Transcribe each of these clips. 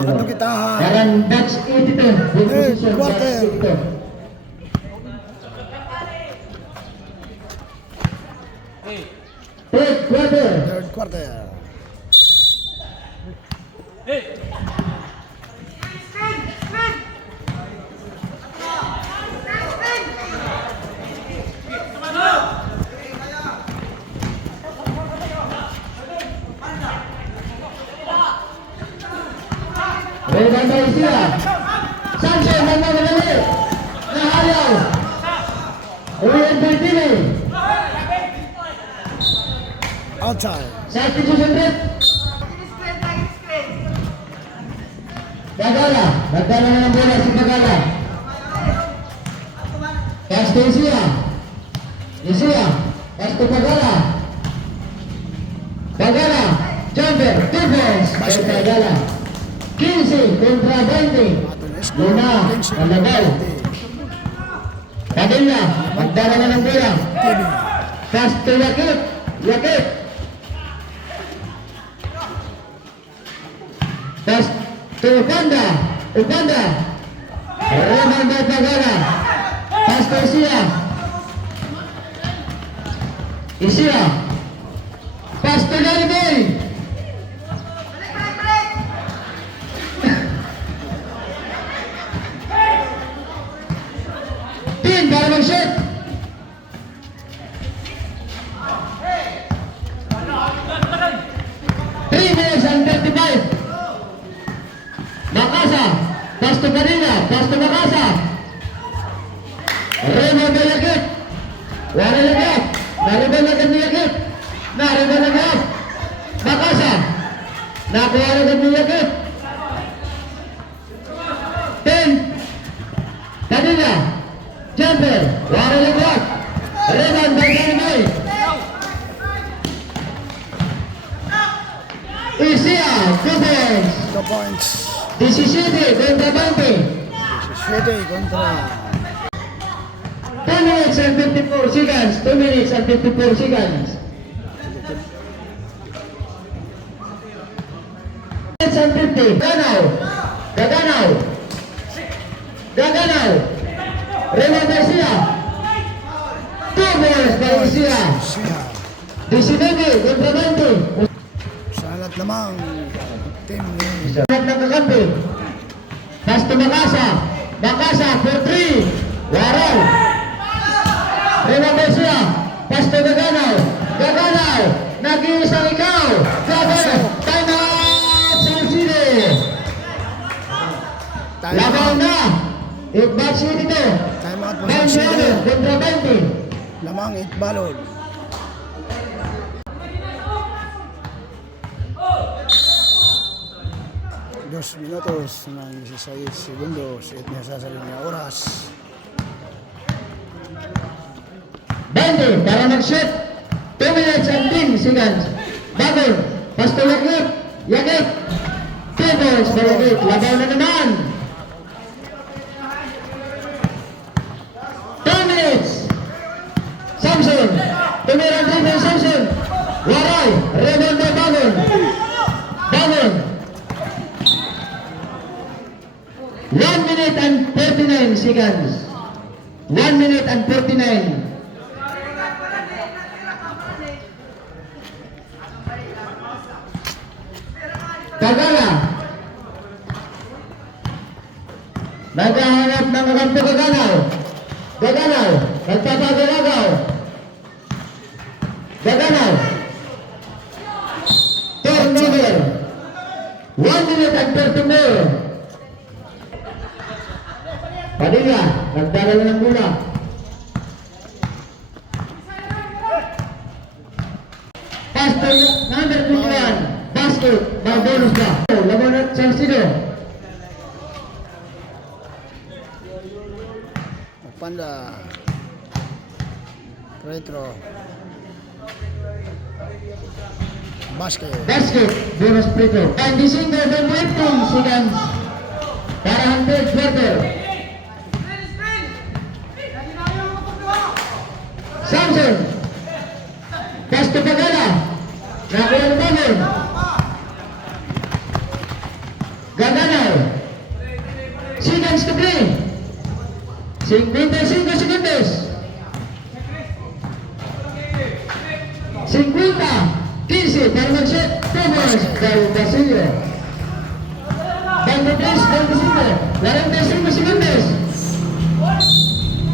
Makadukitahan. Dalam batch 82. Position batch 82. Third quarter. Third quarter. Redan Malaysia. Sancho menang-menang. Nahayaw. Uyan Bertini. Outside. Substitution rate. Bagala. Bagala ng bola si Bagala. Pass to Isia. Isia. Pass to Bagala. Bagala. Jumper. Defense. Bagala. 15 kontra 20. Luna. Kalagaw. Padilla. Magdala na ng bola. Pass to Yakit. Yakit. Pass to Uganda. Uganda. Roman Bagala. Pass to Isia. Isia. Pass to Nariboy. Pin para mag-shoot. Makasa, pass to Manila, pass to Makasa. Raymond Yakit. Wala lagap. Naribal agad ni Yakit. Naribal agad. Makasa. Nakuha agad ni Yakit. 10. Manila. Jumper. Wala lagap. Raymond Baganoy. Isia, defense. 2 points. 17 kontra 20. 17 kontra. 2 minutes and 54 seconds. 2 minutes and 54 seconds. 2 minutes and 50. Gaganaw. Gaganaw. Gaganaw. Raymond Garcia. 2 balls para Garcia. Siya. 19 kontra 20. Salat lamang. Team ni. Sarap ng kakampi. Pass to Makasa. Makasa for 3. Waral. Raymond Garcia. Pass to Gaganaw. Gaganaw. Nag-iisang ikaw. Gaganaw. Time out. San City. Labaw na. Itback City to. Time out po. 21 kontra 20. Lamang itbalod. Dos minutos ng 16 segundos at nasasalin niya oras. 20 para mag-shoot. 2 minutes and 10 seconds. Bagon. Pass to Yakit. Yakit. 2 balls para Yakit. Labaw na naman. 2 minutes. Samson. Tumirang dribble Samson. Waray. Raymond by Bagon. Bagon. 1 minute and 49 seconds. 1 minute and 49. Bagala. Naghahanap ng kakampi Gaganaw. Gaganaw. Nagpapagagaw. Gaganaw. Turnover. 1 minute and 30 more. Padilla. Nagdala na ng bola. Pass to number 21. Basket. Bonus ba? Laban at Salcido. Panda. Retro. Basket. Basket. Bonus free throw. And this is the 15 seconds. Para 100 quarter. Samson. Pass to Bagala. Nakuha ng Bagon. Gagana. 55 segundos. 50, 15 para mag-shoot. Thomas del Basilio. 23, 25, 45 segundos.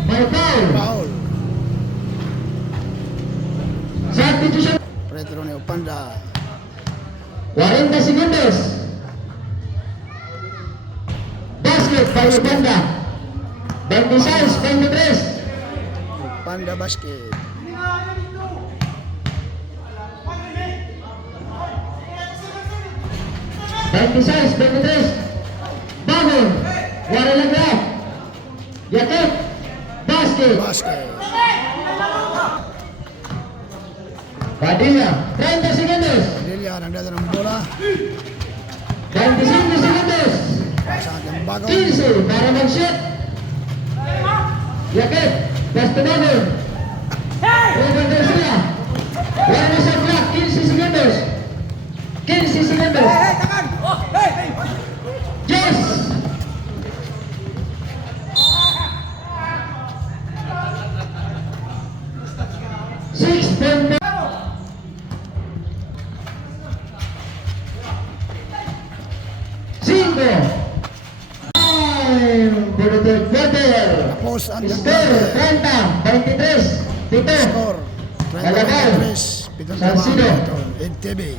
May foul. Foul. Substitution. Retro ni Opanda. 40 segundos. Basket para Banda. 26, 23. Opanda basket. Bangun, wala lang lang. Yakit, basket. Basket. Padilla, 30 segundos. Lilia nagdala ng bola. 25 segundos. Sa ating bagong 15 para mag-shoot. Yakit, basta Bangun. Ruben Garcia. Wala na sa clock, 15 segundos. 15 segundos. Yes! Six point Cinco. Time for the third quarter. Tapos ang Score 30, 23, 7. Score. Alabao. 33. Pitong San Siro. Ed TV.